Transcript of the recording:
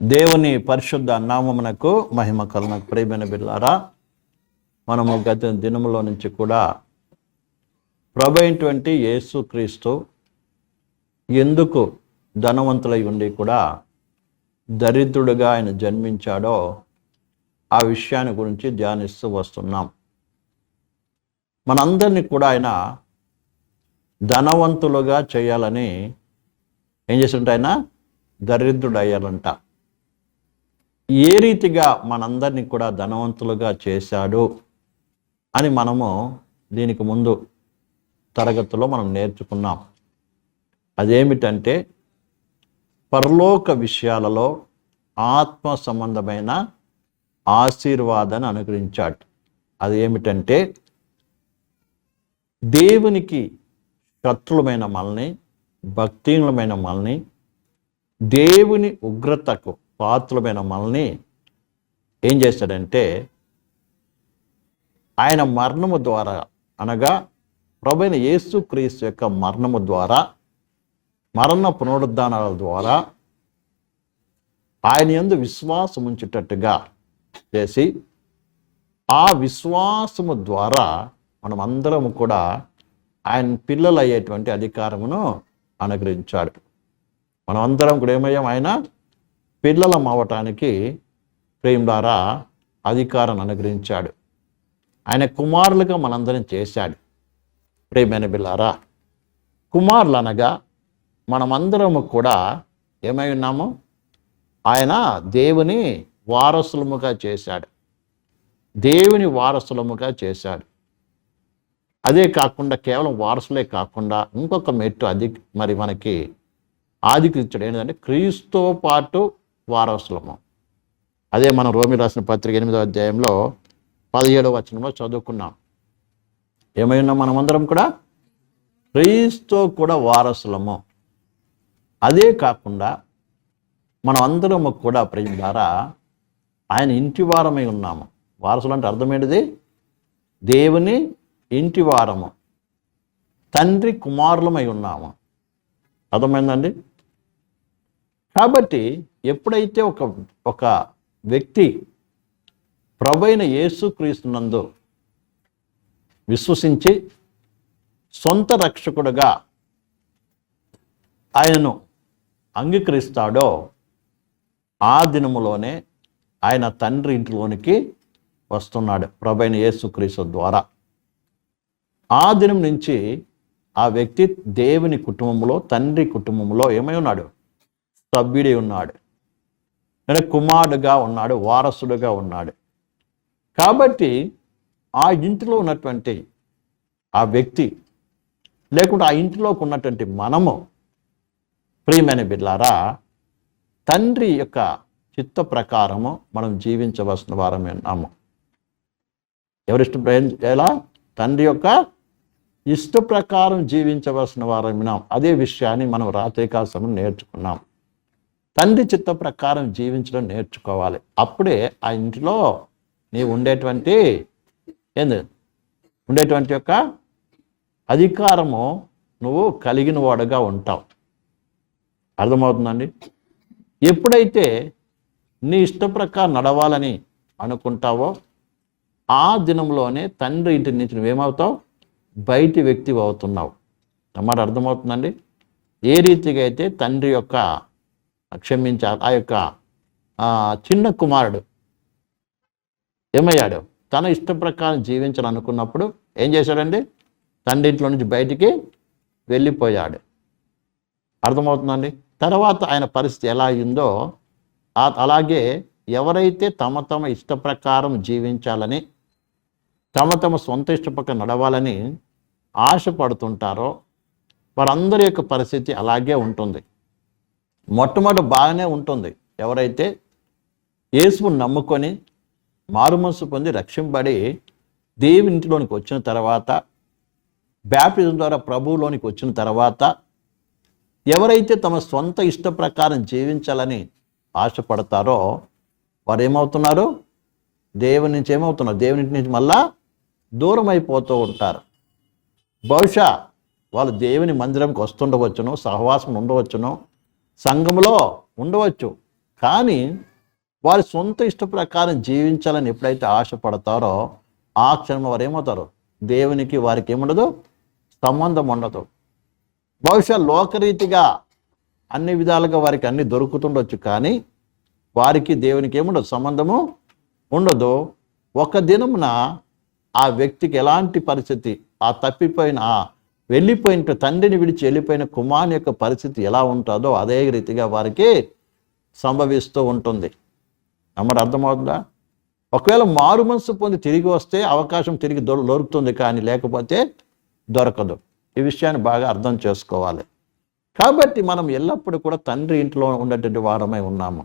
దేవుని పరిశుద్ధ నామమునకు మహిమ కలుగును. ప్రియమైన బిడ్డలారా, మనము గత దినములో నుంచి కూడా ప్రభు అయినటువంటి యేసుక్రీస్తు ఎందుకు ధనవంతులై ఉండి కూడా దరిద్రుడుగా ఆయన జన్మించాడో ఆ విషయాన్ని గురించి ధ్యానిస్తూ వస్తున్నాం. మనందరినీ కూడా ఆయన ధనవంతులుగా చేయాలని ఏం చేస్తుంటే ఆయన దరిద్రుడు అయ్యాలంట. ఏ రీతిగా మనందరినీ కూడా ధనవంతులుగా చేశాడు అని మనము దీనికి ముందు తరగతిలో మనం నేర్చుకున్నాం. అదేమిటంటే పరలోక విషయాలలో ఆత్మ సంబంధమైన ఆశీర్వాదాన్ని అనుగ్రహించాడు. అదేమిటంటే దేవునికి శత్రులమైన మనల్ని, భక్తిహీనులమైన మనల్ని, దేవుని ఉగ్రతకు పాత్రులమైన మనల్ని ఏం చేశాడంటే ఆయన మరణము ద్వారా, అనగా ప్రభువైన యేసుక్రీస్తు యొక్క మరణము ద్వారా, మరణ పునరుద్ధానాల ద్వారా ఆయన యందు విశ్వాసం ఉంచేటట్టుగా చేసి, ఆ విశ్వాసము ద్వారా మనం అందరము కూడా ఆయన పిల్లలు అయ్యేటువంటి అధికారమును అనుగ్రహించాడు. మనం అందరం కూడా ఏమయ్యాం? ఆయన పిల్లలం అవ్వటానికి ప్రేమ ద్వారా అధికారాన్ని అనుగ్రహించాడు. ఆయన కుమారులుగా మనందరం చేశాడు. ప్రేమైన బిడ్డలారా, కుమారులు అనగా మనమందరము కూడా ఏమై ఉన్నాము? ఆయన దేవుని వారసులముగా చేశాడు. దేవుని వారసులముగా చేశాడు. అదే కాకుండా కేవలం వారసులే కాకుండా ఇంకొక మెట్టు మరి మనకి ఆధిక్యించడం ఏంటంటే క్రీస్తుతో పాటు వారసులము. అదే మనం రోమి రాసిన పత్రిక 8వ అధ్యాయంలో 17వ వచనంలో చదువుకున్నాం. ఏమై ఉన్నాం? మనమందరం కూడా క్రీస్తుతో కూడా వారసులము. అదే కాకుండా మనం అందరము కూడా ప్రేమ ద్వారా ఆయన ఇంటి వారమై ఉన్నాము. వారసులు అంటే అర్థం ఏంటిది? దేవుని ఇంటి వారము, తండ్రి కుమారులమై ఉన్నాము. అర్థమైందండి? కాబట్టి ఎప్పుడైతే ఒక వ్యక్తి ప్రభువైన యేసుక్రీస్తునందు విశ్వసించి సొంత రక్షకుడుగా ఆయనను అంగీకరిస్తాడో ఆ దినములోనే ఆయన తండ్రి ఇంటిలోనికి వస్తున్నాడు ప్రభువైన యేసుక్రీస్తు ద్వారా. ఆ దినం నుంచి ఆ వ్యక్తి దేవుని కుటుంబంలో, తండ్రి కుటుంబంలో ఏమై ఉన్నాడు? సభ్యుడై ఉన్నాడు. అంటే కుమారుడుగా ఉన్నాడు, వారసుడుగా ఉన్నాడు. కాబట్టి ఆ ఇంటిలో ఉన్నటువంటి ఆ వ్యక్తి, లేకుంటే ఆ ఇంటిలోకి ఉన్నటువంటి మనము ప్రియమైన బిడ్డలారా, తండ్రి యొక్క చిత్త ప్రకారము మనం జీవించవలసిన వారమే ఉన్నాము. ఎవరిష్టం? ఎలా? తండ్రి యొక్క ఇష్ట ప్రకారం జీవించవలసిన వారమినాం. అదే విషయాన్ని మనం రాత్రికాల సమయం నేర్చుకున్నాం. తండ్రి చిత్త ప్రకారం జీవించడం నేర్చుకోవాలి. అప్పుడే ఆ ఇంటిలో నీవు ఉండేటువంటి యొక్క అధికారము నువ్వు కలిగిన వాడుగా ఉంటావు. అర్థమవుతుందండి? ఎప్పుడైతే నీ ఇష్ట ప్రకారం నడవాలని అనుకుంటావో ఆ దినంలోనే తండ్రి ఇంటి నుంచి నువ్వేమవుతావు? బయటి వ్యక్తి అవుతున్నావు. అన్నమాట. అర్థమవుతుందండి? ఏ రీతిగా అయితే తండ్రి యొక్క ఆ యొక్క చిన్న కుమారుడు ఏమయ్యాడు? తన ఇష్ట ప్రకారం జీవించాలనుకున్నప్పుడు ఏం చేశాడండి? తండ్రి ఇంట్లో నుంచి బయటికి వెళ్ళిపోయాడు. అర్థమవుతుందండి? తర్వాత ఆయన పరిస్థితి ఎలా అయిందో అలాగే ఎవరైతే తమ తమ ఇష్ట ప్రకారం జీవించాలని, తమ సొంత ఇష్ట ప్రకారం నడవాలని ఆశపడుతుంటారో వారందరి యొక్క పరిస్థితి అలాగే ఉంటుంది. మొట్టమొదటి బాగానే ఉంటుంది. ఎవరైతే యేసుని నమ్ముకొని మారుమనసు పొంది రక్షింపబడి దేవుని ఇంటిలోనికి వచ్చిన తర్వాత, బ్యాప్టిజం ద్వారా ప్రభువులోనికి వచ్చిన తర్వాత, ఎవరైతే తమ సొంత ఇష్ట ప్రకారం జీవించాలని ఆశపడతారో వారు ఏమవుతున్నారు? దేవుని నుంచి ఏమవుతున్నారు? దేవుని నుంచి మళ్ళా దూరం అయిపోతూ ఉంటారు. బహుశా వాళ్ళు దేవుని మందిరంకి వస్తుండవచ్చును, సహవాసం ఉండవచ్చును, సంఘంలో ఉండవచ్చు. కానీ వారి సొంత ఇష్ట ప్రకారం జీవించాలని ఎప్పుడైతే ఆశపడతారో ఆ క్షణం వారు ఏమవుతారు? దేవునికి వారికి ఏముండదు, సంబంధం ఉండదు. బహుశా లోకరీతిగా అన్ని విధాలుగా వారికి అన్ని దొరుకుతుండొచ్చు, కానీ వారికి దేవునికి ఏముండదు, సంబంధము ఉండదు. ఒక దినమున ఆ వ్యక్తికి ఎలాంటి పరిస్థితి, ఆ తప్పిపోయిన వెళ్ళిపోయిన తండ్రిని విడిచి వెళ్ళిపోయిన కుమారుని యొక్క పరిస్థితి ఎలా ఉంటుందో అదే రీతిగా వారికి సంభవిస్తూ ఉంటుంది. అమ్మడు అర్థమవుతుందా? ఒకవేళ మారు మనసు పొంది తిరిగి వస్తే అవకాశం తిరిగి దొరుకుతుంది, కానీ లేకపోతే దొరకదు. ఈ విషయాన్ని బాగా అర్థం చేసుకోవాలి. కాబట్టి మనం ఎల్లప్పుడూ కూడా తండ్రి ఇంట్లో ఉండేటువంటి వారమై ఉన్నాము.